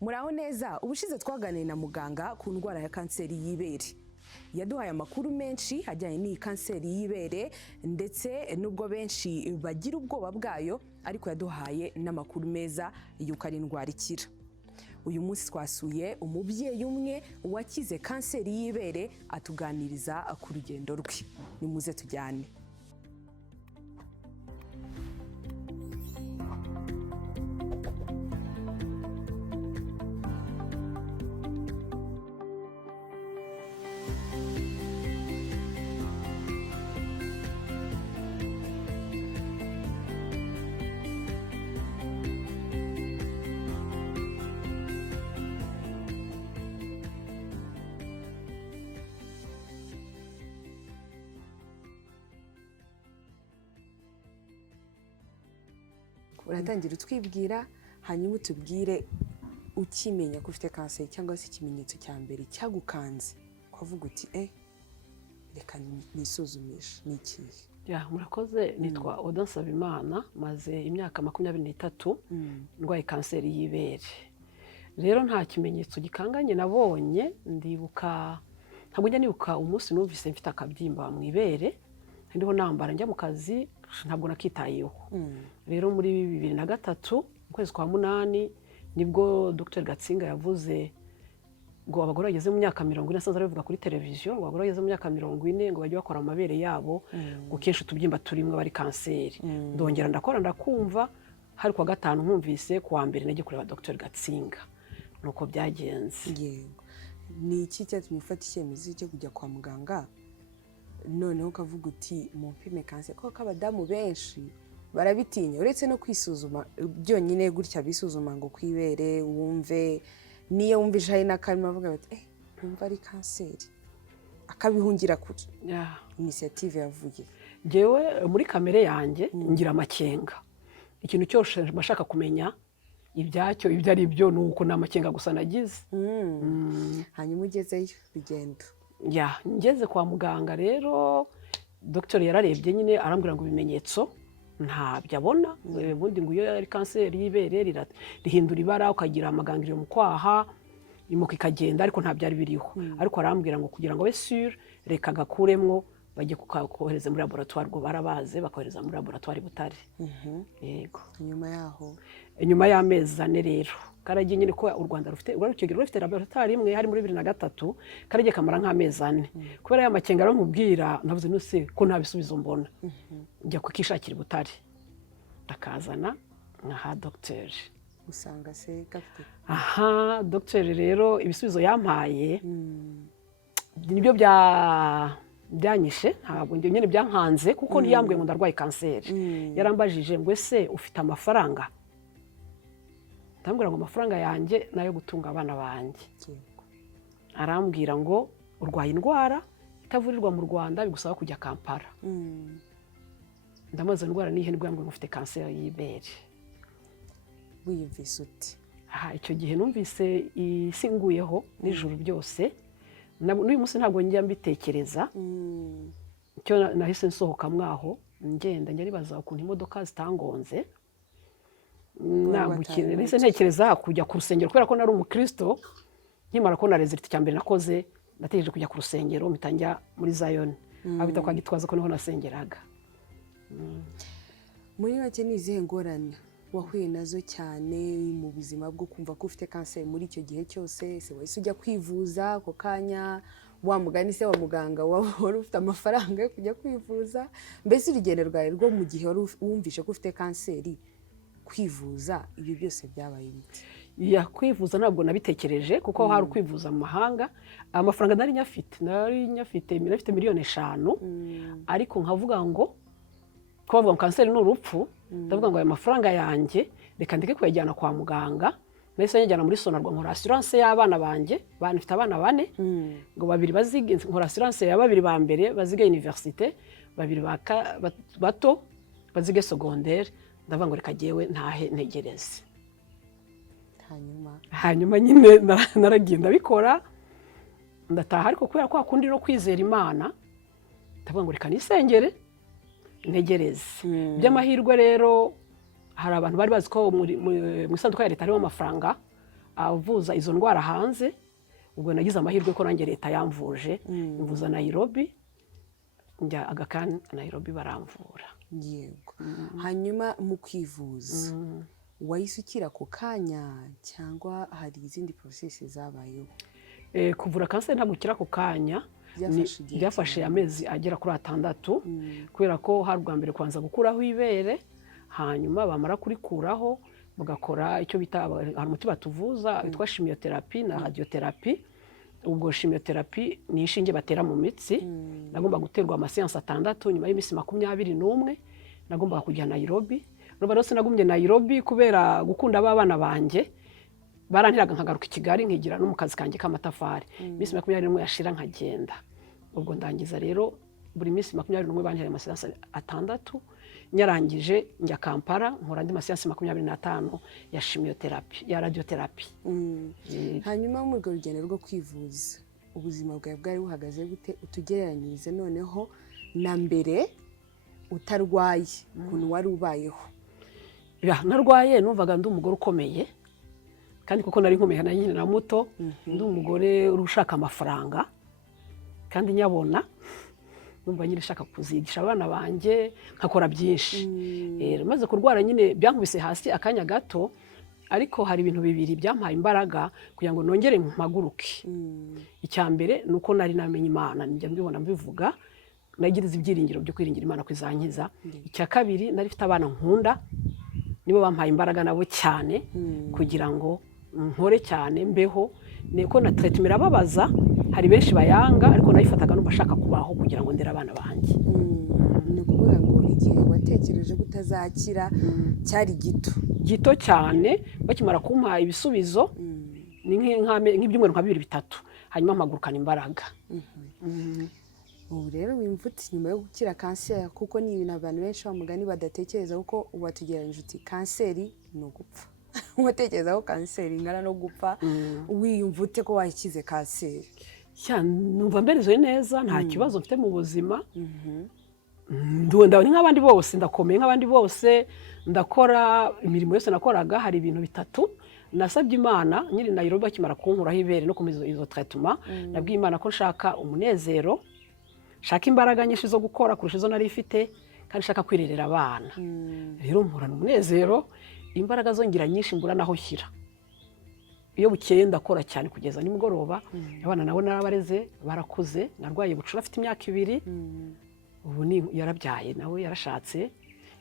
Muraho neza, ubushize twaganiriye na muganga ku ndwara ya kanseri y'ibere. Yaduhaye amakuru menshi ajyanye n'iyi kanseri y'ibere ndetse nubwo benshi bagira ubwoba bwayo, ariko yaduhaye n'amakuru meza y'uko ari indwara ikira. Uyu munsi twasuye umubyeyi umwe wakize kanseri y'ibere atuganiriza ku rugendo rwe. Nimuze tujyane. Uratangira utwibwira hanyuma utubwire ukimenya ko ufite kanseri cyangwa se ikimenyetso cya mbere cyagukanze kuvuga uti reka nisuzumishe ni ikihe. Murakoze, nitwa Oda Nsabimana, maze imyaka 23 ndwaye kanseri y'ibere. Rero nta kimenyetso gikanganye nabonye, ntabwo njya nibuka umunsi numvise mfite akabyimba mu ibere, ndiho nambara njya mu kazi, ntabwo nakitayeho. Rero muri 2003 mu kwezi kwa 8 nibwo Dr Gatsinga yavuze ngo abagore bageze mu myaka 40 asanzwe bivuga kuri televiziyo, abagore bageze mu myaka 40 ngo bajye bakora amabere yabo ngo kenshi tubyimba turimwe bari kanseri. Ndongera ndakora ndakumva, hari kwa gatanu nkumvise kuwa mbere nagiye kureba Dr Gatsinga. Nuko byagenze. Yego. Ni iki cyatumye ufata icyemezo cyo kujya kwa muganga? Noneho ukavuga uti mumpime kanseri, kuko abadamu benshi barabitinya, uretse no kwisuzuma byonyine gutya bisuzuma ngo kwibere wumve, niyo wumvise hari n'akarimo avuga bati numva ari kanseri, akabihungira kure. Initiative yavuye. Jewe muri kamere yanjye ngira amakenga, ikintu cyose bashaka kumenya ibyacyo ibyo ari byo, nuko namakenga gusa nagize. Hanyuma ugezeyo bigenda. Ngeze kwa muganga rero Dr yararebye nyine arambwira ngo ibimenyetso ntabyo abona, ubundi ngo iyo ari kanseri y'ibere rihindura ibara ukagira amagangiro mu kwaha imuka ikagenda, ariko ntabyo ari biriho. Ariko arambwira ngo kugira ngo abe sûr reka gakuremwo bajye kohereza muri laboratoire, ngo barabaze bakohereza muri laboratoire Butare. Yego. Nyuma yaho, nyuma y'amezi 4 rero karagiye nyine ko u Rwanda rufite laboratoire imwe hari muri 2003, karagiye kamara nk'amezi 4. Kubera ya makenga rero mubwira navuze nose ko nta bisubizo mbona, njya kukishakira Butare ndakazana nka Dr usanga se gafite. Dr rero ibisubizo yampaye nibyo byanyishe, ntabwo nyine byankanze kuko ntiyambwiye ngo ndarwaye kanseri. Yarambajije ngo ese ufite amafaranga? Ndambwira ngo amafaranga yanjye nayo gutunga abana banjye. Arambwira ngo urwaye indwara itavurirwa mu Rwanda, bigusaba kujya Kampala. Ndamaze indwara nihe nibwo yambwiye ngo ufite kanseri y'ibere. Wiyumvise uti? Icyo gihe numvise isinguyeho n'ijuru byose. N'uyu munsi ntabwo njya mbitekereza. Icyo nahise nsohoka mwaho ngenda njya ukuntu imodoka zitangonze. Nahise ntekereza kujya ku rusengero kubera ko nari umukristo. Nkimara ko na result cya mbere nakoze nategereje kujya ku rusengero, mpita njya muri Zion abita kwa Gitwaza ko niho nasengeraga. Muri make ni izihe ngorane wahuye nazo cyane mu buzima bwo kumva ko ufite kanseri muri icyo gihe cyose? Se wese ujya kwivuza ako kanya, wa mugani se wa muganga wari ufite amafaranga yo kujya kwivuza? Mbese urugendo rwawe rwo mu gihe wumvishe ko ufite kanseri kwivuza, ibyo byose byabaye ibiti? Kwivuza ntabwo nabitekereje kuko hari kwivuza mu mahanga. Amafaranga nari nyafite miliyoni 5, ariko nkavuga ngo ko bavuga ngo kanseri ni urupfu, ndavuga ngo aya mafaranga yanjye reka ndeke kuyajyana kwa muganga. Nahise njyana muri Sonarwa nkora assurance y'abana banjye, mfite abana 4, ngo 2 bazige, nkora assurance ya 2 ba mbere bazige université, 2 bato bazige secondaire. Ndavuga ngo reka jewe ntahe ntegereze. Hanyuma nyine naragiye ndabikora ndataha, ariko kubera ko akundi no kwizera Imana ndavuga ngo reka nisengere ntegereze. By'amahirwe rero hari abantu bari bazi ko mu isanduku ya leta harimo amafaranga avuza izo ndwara hanze. Ubwo nagize amahirwe ko nanjye leta yamvuje imvuza Nairobi, njya Aga Khan Nairobi baramvura. Yego. Hanyuma mu kwivuza wahise ukira ako kanya cyangwa hari izindi process zabayeho? Kuvura kanseri ntabwo ukira ako kanya, byafashe amezi agera kuri 6 kubera ko hari ubwa mbere kwanza gukuraho ibere, hanyuma bamara kurikuraho bagakora icyo bita hari umuti batuvuza witwa chimiotherapy na radiotherapy. Ubwo chimiotherapy ni inshinge batera mu mitsi, nagomba guterwa amaseansi 6 nyuma y'iminsi 21 nagomba kujya Nairobi. Ruba rose nagumye Nairobi kubera gukunda abana banjye, barantiraga nkagaruka i Kigali nkigira no mu kazi kanjye k'amatafari. Iminsi 21 yashira nkagenda. Ubwo ndangiza rero buri minsi 21 bantera amaseansi 6, nyarangije njya Kampala nkora andi maseansi 25 ya chimiotherapy ya radiotherapy. Hanyuma mu rugendo rwo kwivuza ubuzima bwawe bwari buhagaze gute? Utugereranyirize noneho na mbere utarwaye ukuntu wari ubayeho. Narwaye numvaga ndi umugore ukomeye, kandi kuko nari nkomeye na nyine na muto, ndi umugore urushaka amafaranga kandi nyabona, numva nyine shaka kuzigisha abana banjye nkakora byinshi. Maze kurwara nyine byankubise hasi akanya gato, ariko hari ibintu bibiri byampaye imbaraga kugira ngo nongere mpaguruke. Icya mbere nuko nari namenye Imana, njya mbibona mbivuga, nagirize ibyiringiro byo kwiringira Imana ko izankiza. Icya kabiri nari mfite abana nkunda, nibo bampaye imbaraga nabo cyane kugira ngo nkore cyane mbeho. Niko na treatment irababaza, hari benshi bayanga, ariko nayifataga numva shaka kubaho kugira ngo ndera abana banjye. Ni ukuvuga ngo igihe watekereje gutazakira cyari gito cyane. Bakimara kumpa ibisubizo ni nk'ibyumweru nka 2-3, hanyuma mpagurukana imbaraga. Ubu rero wimvutse nyuma yo gukira kanseri, kuko ni ibintu abantu benshi bamugani badatekereza, kuko ubatugereranyije uti kanseri ni ugupfa. Watekereza ko kanseri ingana no gupfa, wiyumvute ko wakize kanseri? Numva mberezwe neza, nta kibazo mfite mu buzima. Ndunda ni nk'abandi bose, ndakomeye nk'abandi bose, ndakora imirimo yose nakoraga. Hari ibintu 3 nasabye Imana nyiri Nairobi bakimara kunkuraho ibere no kumeza izo treatment. Nabwiye Imana ko nshaka umunezero, shaka imbaraga nyinshi zo gukora kurusha izo nari ifite, kandi shaka kwirerera abana. Rero mpurana umunezero, imbaraga zongira nyinshi mbura naho shyira. Iyo bukeye ndakora cyane kugeza nimugoroba. Abana nabo narabareze, barakuze. Narwaye bucura afite imyaka 2, ubu ni yarabyaye nawe yarashatse.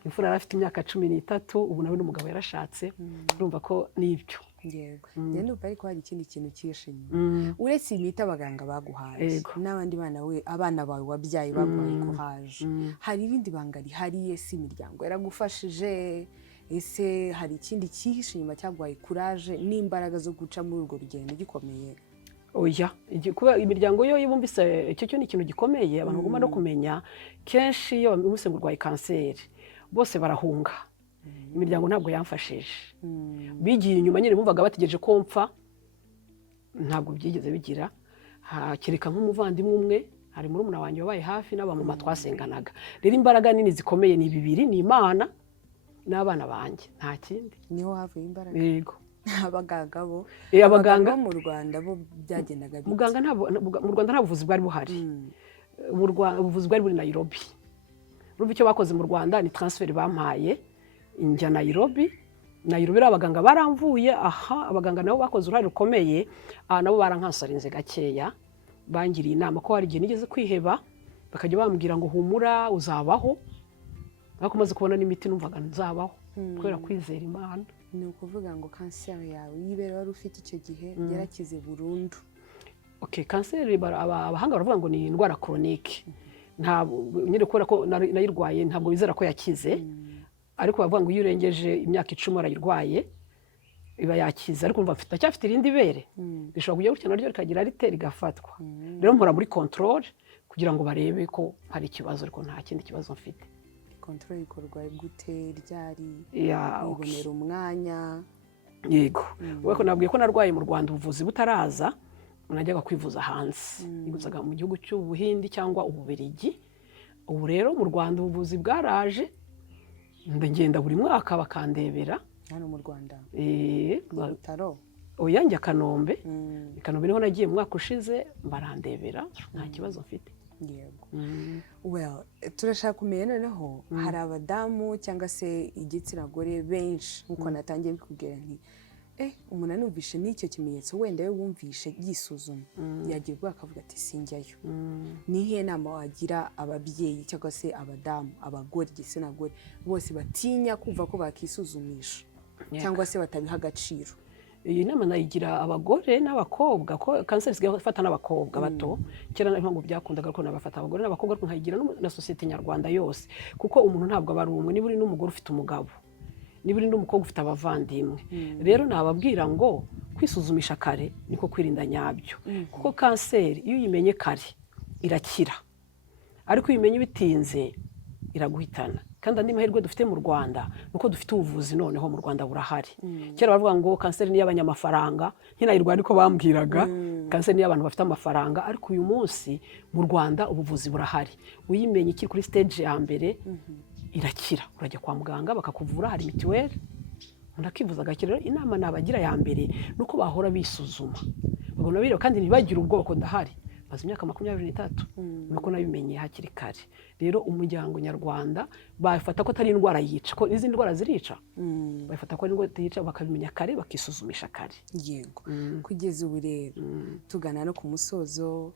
Imfura yarafite imyaka 13, ubu nawe n'umugabo yarashatse. Urumva ko nibyo. Yego. Ndende ariko hari ikindi kintu cyishimye. Uretse imita abaganga baguhaje n'abandi bana abana bawe wabyaye baguhaye courage, hari ibindi banga rihariye si imiryango yaragufashije? Ese hari ikindi cyihishe inyuma cyaguhaye courage n'imbaraga zo guca muri urwo rugendo gikomeye? Oya, kuba imiryango yo yibumvise icyo ni ikintu gikomeye. Abantu bagomba no kumenya, kenshi iyo bamuse ngurwaye kanseri bose barahunga. Imiryango ntabwo yamfashije. Bigiye inyuma nyine bumvaga bategereje ko mpfa, ntabwo byigeze bigira. Kereka nk'umuvandimwe umwe, hari murumuna wanjye wabaye hafi n'abamama twasenganaga. Rero imbaraga nini zikomeye ni bibiri, ni Imana n'abana banjye, nta kindi. Niho havuye imbaraga? Yego. Abaganga bo? Abaganga mu Rwanda bo byagendaga bite? Mu Rwanda nta buvuzi bwari buhari. Ubuvuzi bwari buri Nairobi. Urumva icyo bakoze mu Rwanda ni transfer bampaye njya Nairobi. Nairobi abaganga baramvuye. Abaganga nabo bakoze uruhare rukomeye, nabo barankansarinze gakeya. Bangiriye inama ko hari igihe nigeze kwiheba, bakajya bambwira ngo humura uzabaho. Bakomaze kubona n'imiti numvaga nzabaho kubera kwizera Imana. Ni ukuvuga ngo kanseri yawe y'ibere wari ufite icyo gihe yarakize burundu? Kanseri abahanga baravuga ngo ni indwara chronique. Nyine kubera ko nayirwaye ntabwo bizera ko yakize, ariko bavuga ngo iyo urengeje imyaka 10 arayirwaye iba yakize. Ariko umva cyafite irindi bere, rishobora kujya gutya naryo rikagira rite rigafatwa. Rero mpora muri control kugira ngo barebe ko hari ikibazo, ariko nta kindi kibazo mfite. Control ikorwa gute? Ryari? Ibonera umwanya? Yego. Ubwo nabwiye ko narwaye mu Rwanda ubuvuzi butaraza, najyaga kwivuza hanze. Niguzaga mu gihugu cy'Ubuhindi cyangwa Ububiligi. Ubu rero mu Rwanda ubuvuzi bwaraje, ndagenda buri mwaka bakandebera. Hano mu Rwanda? Mu bitaro? oya njya Kanombe. Kanombe niho nagiye mu mwaka ushize barandebera nta kibazo mfite. Yego. Well, turashaka kumenya noneho hari abadamu cyangwa se igitsina gore benshi nkuko natangiye mbikubwira nti umuntu anumvishe n'icyo kimenyetso wenda we wumvishe yisuzuma yagira ubwo akavuga ati sinjyayo. Ni iyihe nama wagira ababyeyi cyangwa se abadamu abagore igitsina gore bose batinya kumva ko bakisuzumisha cyangwa se batabiha agaciro? Iyi nama nayigira abagore n'abakobwa ko kanseri isigaye ifata n'abakobwa bato. Kera ntabwo byakundaga ko nabafata abagore n'abakobwa, ariko nkayigira na sosiyete nyarwanda yose, kuko umuntu ntabwo aba ari umwe. Niba uri n'umugore ufite umugabo, niba uri n'umukobwa ufite abavandimwe, rero nababwira ngo kwisuzumisha kare niko kwirinda nyabyo, kuko kanseri iyo uyimenye kare irakira, ariko iyo uyimenye bitinze iraguhitana. Kandi andi mahirwe dufite mu Rwanda nuko dufite ubuvuzi noneho mu Rwanda burahari. Kera bavuga ngo kanseri ni y'abanyamafaranga, nkinayirwa ariko bambwiraga kanseri ni y'abantu bafite amafaranga, ariko uyu munsi mu Rwanda ubuvuzi burahari. Uyimenye ikiri kuri stage ya mbere irakira, urajya kwa muganga bakakuvura, hari mituweli unakivuza agakira. Rero inama nabagira ya mbere nuko bahora bisuzuma bagona biro, kandi ntibagire ubwoba ko ndahari maze imyaka 23 nuko nabimenye hakiri kare. Rero umuryango nyarwanda bafata ko atari indwara yica, ko izindi ndwara zirica, bafata ko ari indwara yica, bakabimenya kare bakisuzumisha kare. Yego. Kugeza ubu rero tugana no ku musozo,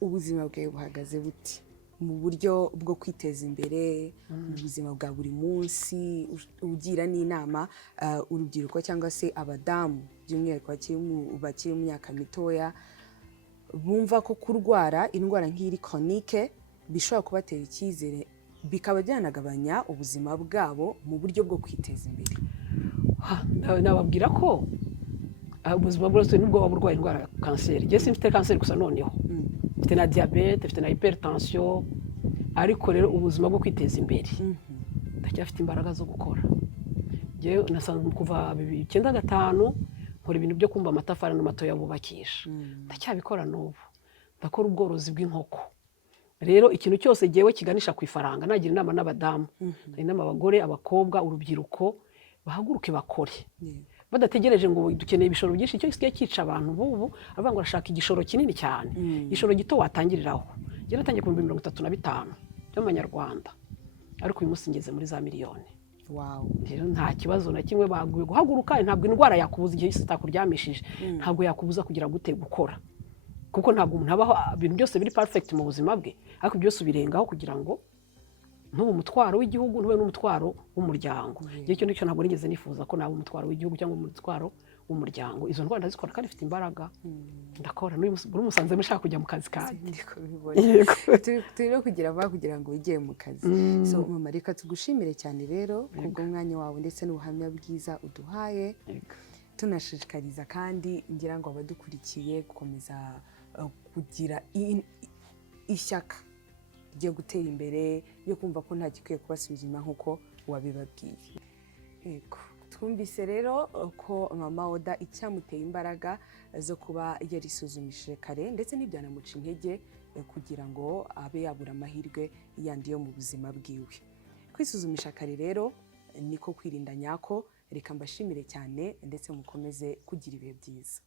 ubuzima bwawe buhagaze buti mu buryo bwo kwiteza imbere mu buzima bwa buri munsi, ugira n'inama urubyiruko cyangwa se abadamu by'umwihariko bakiri mu myaka mitoya bumva ko kurwara indwara nk'iri chronique bishobora kubatera icyizere bikaba byanagabanya ubuzima bwabo mu buryo bwo kwiteza imbere? Nababwira ko ubuzima bwose nubwo waba urwaye indwara ya kanseri, njye simfite kanseri gusa, noneho mfite na diabete, mfite na hypertension, ariko rero ubuzima bwo kwiteza imbere ndacyafite imbaraga zo gukora. Njye nasanzwe kuva 1995 nkora ibintu byo kumva amatafari n'amatoya bubakisha, ndacyabikora n'ubu. Ndakora ubworozi bw'inkoko. Rero ikintu cyose giyewe kiganisha ku ifaranga, nagira inama n'abadamu, inama abagore, abakobwa, urubyiruko bahaguruke bakore, badategereje ngo dukeneye ibishoro byinshi. Icyo gisigaye cyica abantu bubu avuga ngo arashaka igishoro kinini cyane. Igishoro gito watangiriraho. Njye natangiye ku 35,000 by'amanyarwanda, ariko uyu munsi ngeze muri za miliyoni. Wow. Rero nta kibazo na kimwe baguye guhaguruka. Ntabwo indwara yakubuza igihe itakuryamishije, ntabwo yakubuza kugira gute gukora, kuko ntabwo umuntu abaho ibintu byose biri perfect mu buzima bwe, ariko byose ubirengaho kugira ngo ntube umutwaro w'igihugu, ntube n'umutwaro w'umuryango. Njye icyo nicyo ntabwo nigeze nifuza ko naba umutwaro w'igihugu cyangwa umutwaro w'umuryango. Izo ndwara ndazikora kandi mfite imbaraga, ndakora. Muri musanze mushaka kujya mu kazi kandi turi no kugira vuba kugira ngo ujye mu kazi. So mama, reka tugushimire cyane rero kubw'umwanya wawe ndetse n'ubuhamya bwiza uduhaye. Tunashishikariza kandi ngira ngo abadukurikiye gukomeza kugira ishyaka ryo gutera imbere, yo kumva ko nta gikwiye kubasubiza inyuma nk'uko wabibabwiye. Yego. Twumvise rero ko mama Oda icyamuteye imbaraga zo kuba yarisuzumishije kare, ndetse n'ibyanamuca intege kugira ngo abe yabura amahirwe yandi yo mu buzima bwiwe. Kwisuzumisha kare rero niko kwirinda nyako. Reka mbashimire cyane ndetse mukomeze kugira ibihe byiza.